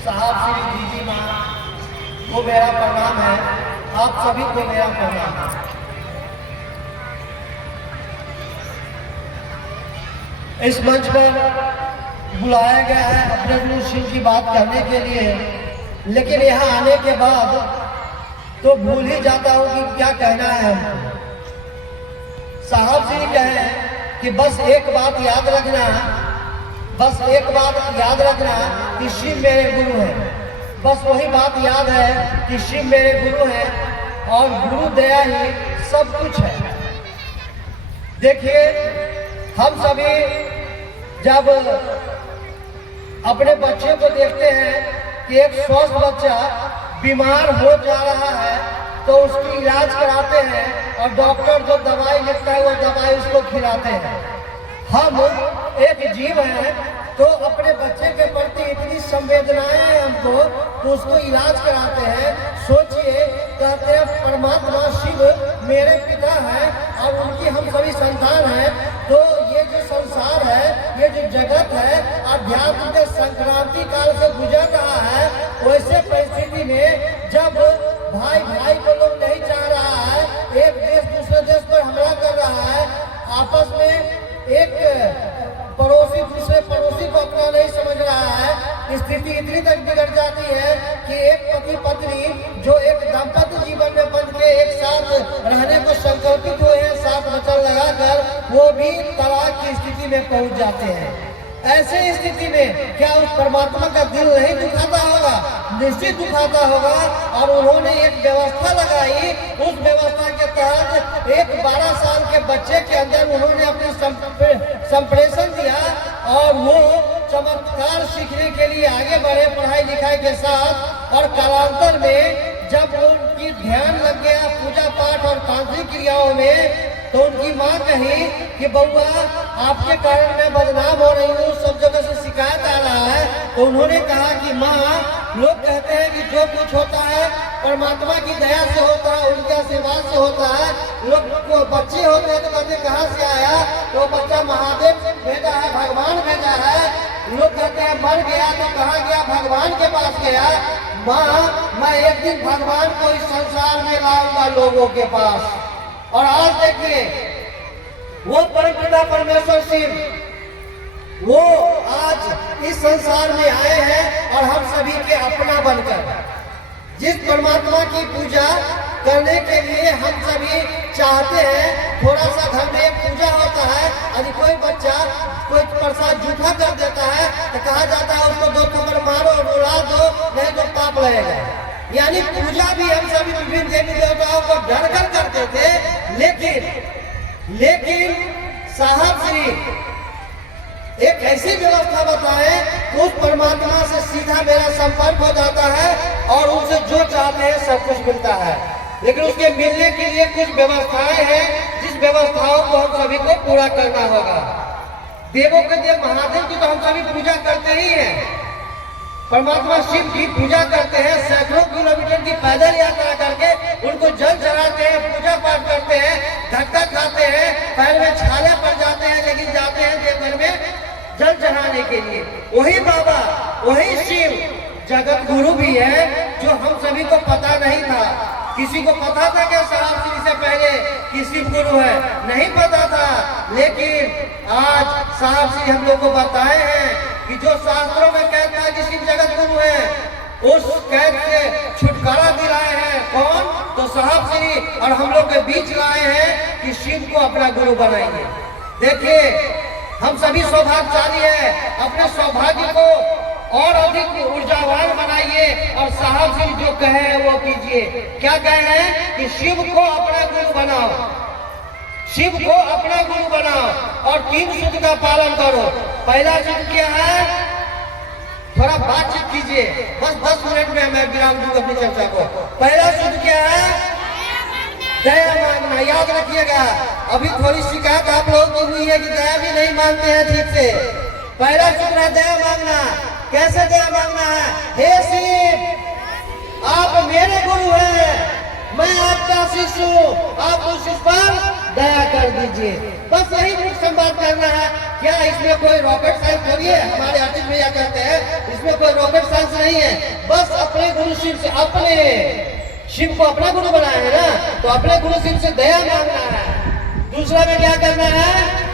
साहब श्री दीदी माँ को मेरा प्रणाम है। आप सभी को मेरा प्रणाम है। इस मंच पर बुलाया गया है अपने गुरु सिंह की बात करने के लिए, लेकिन यहाँ आने के बाद तो भूल ही जाता हूँ कि क्या कहना है हमको। साहब जी कहे कि बस एक बात याद रखना, बस एक बात याद रखना कि शिव मेरे गुरु हैं। बस वही बात याद है कि शिव मेरे गुरु हैं और गुरु दया ही सब कुछ है। देखिए, हम सभी जब अपने बच्चे को देखते हैं कि एक स्वस्थ बच्चा बीमार हो जा रहा है तो उसकी इलाज कराते हैं और डॉक्टर जो दवाई लिखता है वो दवाई उसको खिलाते हैं। हम एक जीव हैं तो अपने बच्चे के प्रति इतनी संवेदनाएं हैं हमको तो उसको इलाज कराते हैं। सोचिए, कहते हैं परमात्मा शिव मेरे पिता हैं और उनकी हम सभी संतान हैं। तो ये जो संसार है, ये जो जगत है, अध्यात्म के संक्रांति काल से गुजर रहा है। वैसे परिस्थिति में जब भाई भाई को लोग नहीं चाह रहा है, एक देश दूसरे देश पर हमला कर रहा है, आपस में एक पड़ोसी दूसरे पड़ोसी को अपना नहीं समझ रहा है, स्थिति इतनी तक बिगड़ जाती है कि एक पति पत्नी जो एक दाम्पत्य जीवन में बंध के एक साथ रहने को संकल्पित हुए हैं, साथ वचन लगाकर, वो भी तलाक की स्थिति में पहुंच जाते हैं। ऐसे स्थिति में क्या उस परमात्मा का दिल नहीं दुखाता होगा? निश्चित दुखाता होगा। और उन्होंने एक व्यवस्था लगाई, उस व्यवस्था के तहत एक 12 साल के बच्चे के अंदर उन्होंने अपने संप्रेषण दिया और वो चमत्कार सीखने के लिए आगे बढ़े पढ़ाई लिखाई के साथ। और कालांतर में जब उनकी ध्यान लग गया पूजा पाठ और तांत्रिक क्रियाओं में, तो उनकी माँ कही कि बउआ आपके कारण मैं बदनाम हो रही हूँ, सब जगह से शिकायत आ रहा है। तो उन्होंने कहा कि माँ, लोग कहते हैं कि जो कुछ होता है परमात्मा की दया से होता है, उनके आशीर्वाद से होता है। लोग को बच्चे होते हैं तो कहते कहाँ से आया? तो बच्चा महादेव भेजा है, भगवान भेजा है। लोग कहते हैं मर गया तो कहाँ गया? भगवान के पास गया। माँ, मैं एक दिन भगवान को इस संसार में लाऊंगा लोगों के पास। और आज देखिए, वो परमपिता परमेश्वर शिव वो आज इस संसार में आए हैं और हम सभी के अपना बनकर। जिस परमात्मा की पूजा करने के लिए हम सभी चाहते हैं, थोड़ा सा घर में एक पूजा होता है, यदि कोई बच्चा कोई प्रसाद जूठा कर देता है तो कहा जाता है उसको 2 थप्पड़ मारो और रुला दो, नहीं तो पाप लगेगा। यानी पूजा भी हम सभी विभिन्न देवी देवताओं को डर कर करते थे। लेकिन साहब श्री एक ऐसी व्यवस्था बताए उस परमात्मा से सीधा मेरा संपर्क हो जाता है और उनसे जो चाहते हैं सब कुछ मिलता है। लेकिन उसके मिलने के लिए कुछ व्यवस्थाएं हैं, जिस व्यवस्थाओं को हम सभी को पूरा करना होगा। देवों के देव महादेव की तो हम सभी पूजा करते ही हैं, परमात्मा शिव की पूजा करते हैं, सैकड़ों किलोमीटर की पैदल यात्रा करके उनको जल चढ़ाते हैं, पूजा पाठ करते हैं, धक्का खाते हैं, पैर में छाले पड़ जाते हैं, लेकिन जाते हैं देवघर में जल चढ़ाने के लिए। वही बाबा, वही शिव जगत गुरु भी है, जो हम सभी को पता नहीं था। किसी को पता था क्या साहब श्री से पहले कि शिव गुरु है? नहीं पता था। लेकिन आज साहब श्री हम लोग को बताए हैं कि जो शास्त्रों में कहता है कि शिव जगत गुरु है, उस कैद से छुटकारा दिलाए हैं। कौन? तो साहब श्री और हम लोग के बीच लाए हैं कि शिव को अपना गुरु बनाएंगे। देखिए, हम सभी सौभाग्यशाली हैं, अपने सौभाग्य को और अधिक ऊर्जावान बनाइए और साहब जी जो कहे वो कीजिए। क्या कह रहे हैं कि शिव को अपना गुरु बनाओ, शिव को अपना गुरु बनाओ और 3 सूत्र का पालन करो। पहला सूत्र क्या है? थोड़ा बातचीत कीजिए, बस 10 मिनट में मैं विराम दूंगा अपनी चर्चा को। पहला सूत्र क्या है? दया मांगना। याद रखिएगा, अभी थोड़ी शिकायत आप लोगों की हुई है कि दया भी नहीं मांगते हैं ठीक से। पहला सूत्र है दया मांगना। कैसे दया मांगना है? हे शिव, आप मेरे गुरु हैं, मैं आपका शिष्य हूँ, आप उस पर दया कर दीजिए। बस यही मुझ संवाद करना है। क्या इसमें कोई रॉकेट साइंस थोड़ी है? हमारे आर्टिस्ट भैया कहते हैं इसमें कोई रॉकेट साइंस नहीं नहीं है, बस अपने गुरु शिव से, अपने शिव को अपना गुरु बनाया है ना, तो अपने गुरु शिव से दया मांगना है। दूसरा में क्या करना है,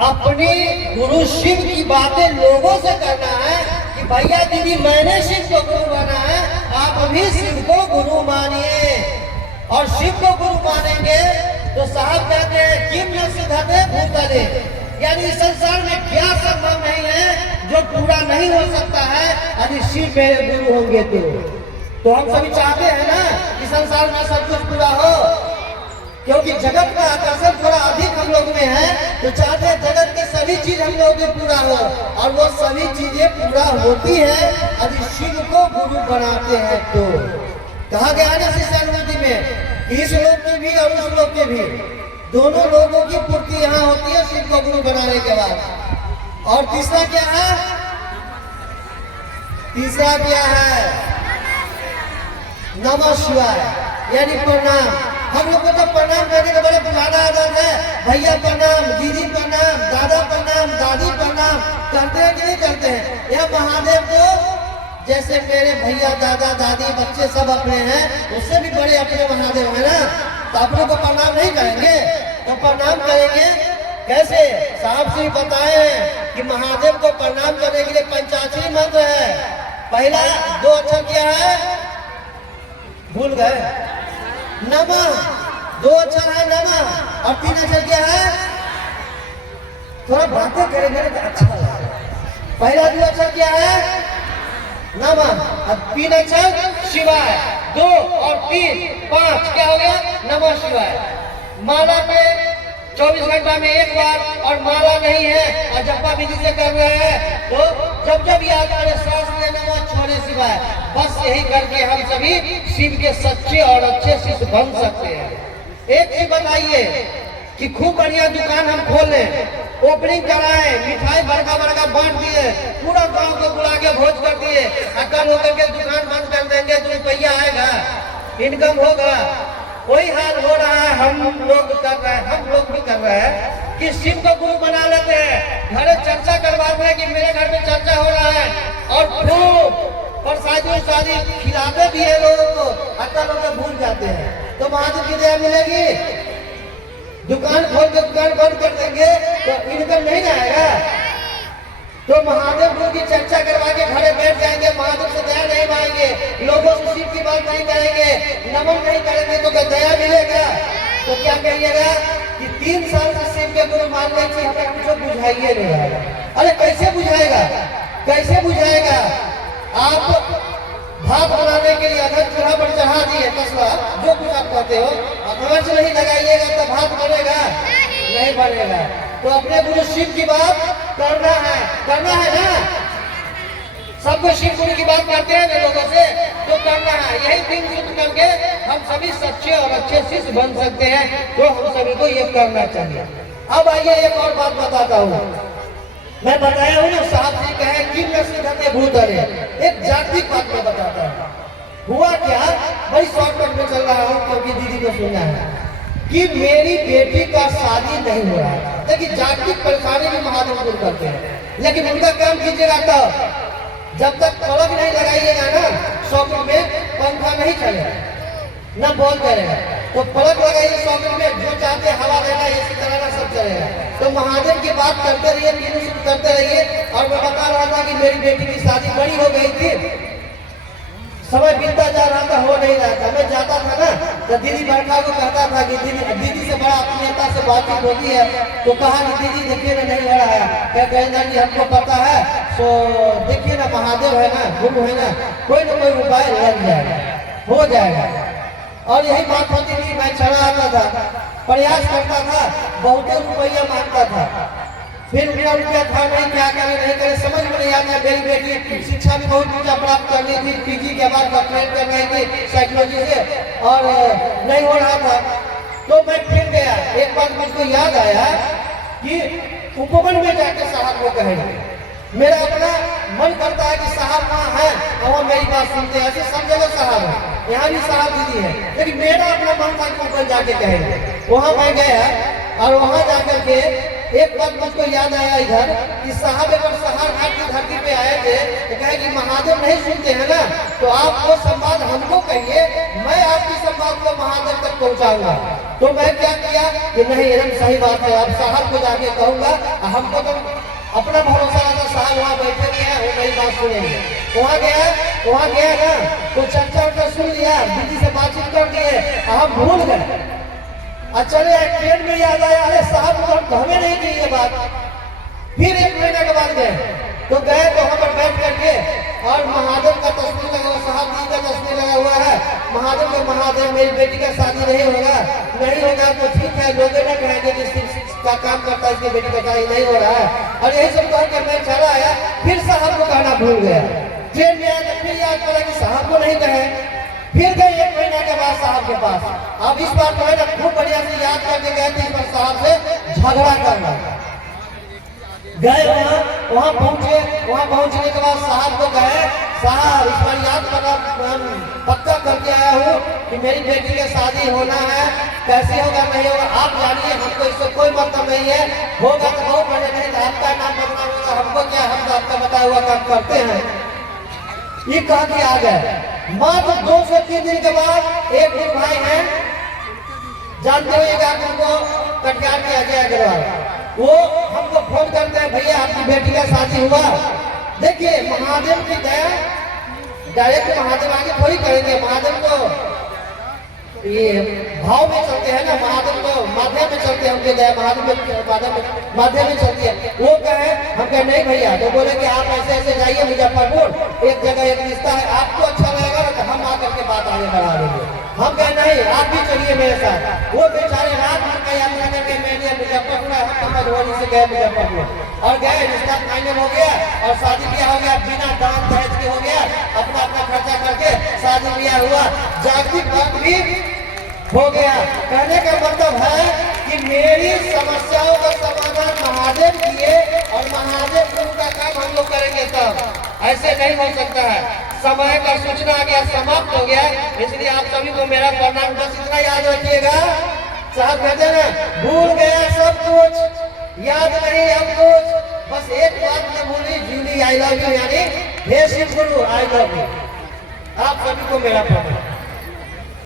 अपने गुरु शिव की बातें लोगों से करना है कि भैया दीदी मैंने शिव को गुरु माना है, आप भी शिव को गुरु मानिए। और शिव को गुरु मानेंगे तो साहब कहते हैं किम न सिद्धते भूतले, यानी इस संसार में क्या संभव नहीं है जो पूरा नहीं हो सकता है यदि शिव मेरे गुरु होंगे तो हम सभी चाहते हैं ना कि संसार में सब कुछ पूरा हो, क्योंकि जगत का आकर्षण थोड़ा अधिक हम लोग में है, तो चाहते हैं जगत की सभी चीज हम लोग में पूरा हो, और वो सभी चीजें पूरा होती है यदि शिव को गुरु बनाते हैं। तो कहा गया है ना शिष्यानुमति में, इस लोक की भी और उस लोक की भी दोनों लोगों की पूर्ति यहाँ होती है शिव को गुरु बनाने के बाद। और तीसरा क्या है, तीसरा क्या है, नमः शिवाय, यानी प्रणाम। हम लोग को तो प्रणाम करने का बड़ा पुराना आदत है, भैया प्रणाम, दीदी प्रणाम, दादा प्रणाम, दादी प्रणाम, करते हैं कि नहीं करते हैं। यह महादेव को जैसे मेरे भैया दादा दादी बच्चे सब अपने हैं, उससे भी बड़े अपने महादेव है ना, तो अपने को प्रणाम नहीं करेंगे तो प्रणाम करेंगे कैसे। साहब से बताए कि महादेव को प्रणाम करने के लिए पंचाक्षरी मंत्र है। पहला 2 अक्षर क्या है, भूल गए, नमः, 2 अक्षर है नमः, और 3 अक्षर क्या है, थोड़ा बातें करेंगे तो अच्छा लगेगा। पहला 2 अक्षर क्या है, नमः, और 3 अक्षर शिवाय, 2 और 3 5 क्या हो गया, नमः शिवाय। माला पे 24 घंटा में एक बार, और माला नहीं है और जप्पा विधि से कर रहे हैं तो जब जब याद आए सांस लेने में छोड़े शिवाय, बस यही करके हम सभी शिव के सच्चे और अच्छे शिष्य बन सकते हैं। एक चीज बताइए कि खूब बढ़िया दुकान हम खोल लें, ओपनिंग कराए, मिठाई बड़का बड़का बांट दिए, पूरा गांव को बुला के भोज कर दिए, कल होकर के दुकान बंद कर देंगे तो रुपया आएगा, इनकम होगा। वही हाल हो रहा है, हम लोग कर रहे हैं, हम लोग भी कर रहे हैं कि शिव को गुरु बना लेते हैं, घर चर्चा करवाते हैं कि मेरे घर में चर्चा हो रहा है, और खूब और शादी खिलाते भी है लोगों को, अक्ल लोग भूल जाते हैं। तो महादेव की दया मिलेगी, दुकान खोल के दुकान बंद कर देंगे तो इनकम नहीं आएगा। तो महादेव गुरु की चर्चा करवा के घरे बैठ जाएंगे, महादेव से दया नहीं मांगेंगे, लोगों से शिव की बात नहीं करेंगे, नमन नहीं करेंगे तो दया मिलेगा। तो क्या कहिएगा कि 3 साल से शिव के गुरु मानने की हमें कुछ बुझाइए नहीं आएगा। अरे कैसे बुझाएगा, कैसे बुझाएगा। आप भात बनाने के लिए अगर चूल्हा पर चढ़ा दिए तसला, जो कुछ आप कहते हो, आंच नहीं लगाइएगा तो भात बनेगा नहीं बनेगा। तो अपने गुरु शिव की बात करना है ना, सबको शिव गुरु की बात करते हैं ना लोगों से, तो करना है। यही 3 सूत्र करके हम सभी सच्चे और अच्छे शिष्य बन सकते हैं, तो हम सभी को ये करना चाहिए। अब आइए एक और बात बताता हूँ, मैं बताया हूँ ना साहब जी कहे किम न सिद्धते भूतले, एक जागतिक बात में बताता हूँ। हुआ क्या, बड़ी शॉर्टकट में चल रहा हूँ क्योंकि दीदी को सुनना है कि मेरी बेटी का शादी नहीं हो रहा है। देखिए जागतिक परेशानी भी महादेव दूर करते हैं, लेकिन उनका काम कीजिएगा तो जब तक पलक नहीं लगाइएगा ना, सॉकेट में पंखा नहीं चलेगा न बॉल करेगा, तो पलक लगाइए सॉकेट में, जो चाहते हवा देना इसी तरह का सब चलेगा। तो महादेव की बात करते रहिए, तीनों करते रहिए। और मैं बता रहा था कि मेरी बेटी की शादी बड़ी हो गई थी, समय बीतता जा रहा था, हो नहीं रहा था। मैं जाता था ना तो दीदी बरखा को कहता था कि दीदी से बड़ा आत्मीयता से बातचीत होती है, तो कहा कि दीदी देखिए ना नहीं हो रहा है, क्या कहेंगे जी हमको पता है, तो देखिए ना महादेव है ना, गुरु है ना, कोई ना कोई उपाय लग जाएगा, हो जाएगा। और यही बात होती थी, मैं चला आता था, प्रयास करता था, बहुत रुपया मांगता था, फिर मेरा रुपया था नहीं, क्या करे नहीं करे समझ में नहीं आता। मेरी बेटी शिक्षा भी बहुत ऊंचा प्राप्त करनी थी, पीजी के बाद डॉक्टरेट कर रही थी साइकोलॉजी से, और नहीं हो रहा था। तो मैं फिर गया, एक बार मुझको याद आया कि उपवन में जाकर साहब को कहेंगे, मेरा अपना मन करता है कि साहब वहाँ है, वहाँ मेरी बात सुनते हैं, ऐसे सब जगह साहब है, यहाँ भी साहब दीदी है, लेकिन मेरा अपना मन था कि उपवन जाके कहेंगे। वहाँ मैं गया और वहाँ जाकर के एक बात मुझको याद आया इधर कि साहब एक बार सहार घाट की धरती पे आए थे थे तो कहे कि महादेव नहीं सुनते हैं ना, तो आप वो संवाद हमको कहिए, मैं आपकी संवाद को महादेव तक पहुंचाऊंगा। तो मैं क्या किया कि नहीं एकदम सही बात है, आप साहब को जाके कहूंगा, हमको तो अपना भरोसा था, साहब वहाँ बैठे थे वो मेरी बात सुनेंगे। वहाँ गया ना तो चर्चा उर्चा सुन लिया, दीदी से बातचीत कर दिए, हम भूल गए। चले ट्रेन में याद आया, अरे साहब तो हमें नहीं की ये बात। फिर 1 महीने के बाद गए तो वहाँ पर बैठ करके और महादेव का तस्वीर लगा हुआ, साहब जी का तस्वीर लगा हुआ है, महादेव के महादेव मेरी बेटी का शादी नहीं होगा तो ठीक है, लोग ना कहेंगे कि का काम करता है इसकी बेटी का शादी नहीं हो रहा है। और यही सब कह के मैं चला आया, फिर साहब को कहना भूल गया। ट्रेन में आया फिर याद पड़ा कि साहब को नहीं कहे, फिर गए 1 महीने के बाद साहब के पास। अब इस बार तो है ना खूब बढ़िया से याद करके गए थे, इस बार साहब से झगड़ा करना गए। वहाँ पहुँचने के बाद साहब को कहे, साहब इस बार याद पक्का करके आया हूँ कि मेरी बेटी की शादी होना है, कैसे होगा नहीं होगा आप जानिए, हमको इससे कोई मतलब नहीं है, होगा तो बहुत बढ़िया, नहीं तो आपका नाम बदनाम होगा, हमको क्या, हम तो आपका बताया हुआ काम करते हैं। ये कह के आ गए। मात्र 2 से 3 दिन के बाद एक भाई है, जानते होइएगा उनको, कटिहार के अजय अग्रवाल, वो हमको फोन करते हैं, भैया आपकी बेटी का शादी हुआ। देखिए महादेव की दया, डायरेक्ट महादेव आगे थोड़ी करेंगे, महादेव तो ये भाव में चलते हैं ना, महादेव तो माध्यम में चलते हैं, उनके दया महादेव माध्यम में चलती है। वो कहे, हम कहे नहीं भैया, तो बोले कि आप ऐसे जाइए मुजफ्फरपुर, एक जगह एक रिश्ता है, आपको अच्छा लगेगा ना तो हम आकर के बात आगे बढ़ा देंगे। हम कहे नहीं, आप भी चलिए मेरे साथ। वो बेचारे रात भर का यात्रा करके मैंने मुजफ्फरपुर, हम तो मधुबनी से गए मुजफ्फरपुर और गए, रिश्ता फाइनल हो गया और शादी ब्याह हो गया, बिना दान दहेज के हो गया, अपना खर्चा करके शादी ब्याह हुआ, जागतिक वक्त भी हो गया। कहने का मतलब है कि मेरी समस्याओं का समाधान महादेव किए और महादेव का काम हम लोग करेंगे, तब ऐसे नहीं हो सकता है। समय का सूचना आ गया, समाप्त हो गया, इसलिए आप सभी को मेरा प्रणाम। बस इतना याद रखिएगा, साहब कहते हैं ना, भूल गया सब कुछ, याद नहीं अब कुछ, बस एक बात न भूली, जूली आई लव यू, यानी हे शिव गुरु आई लव यू। आप सभी को मेरा प्रणाम।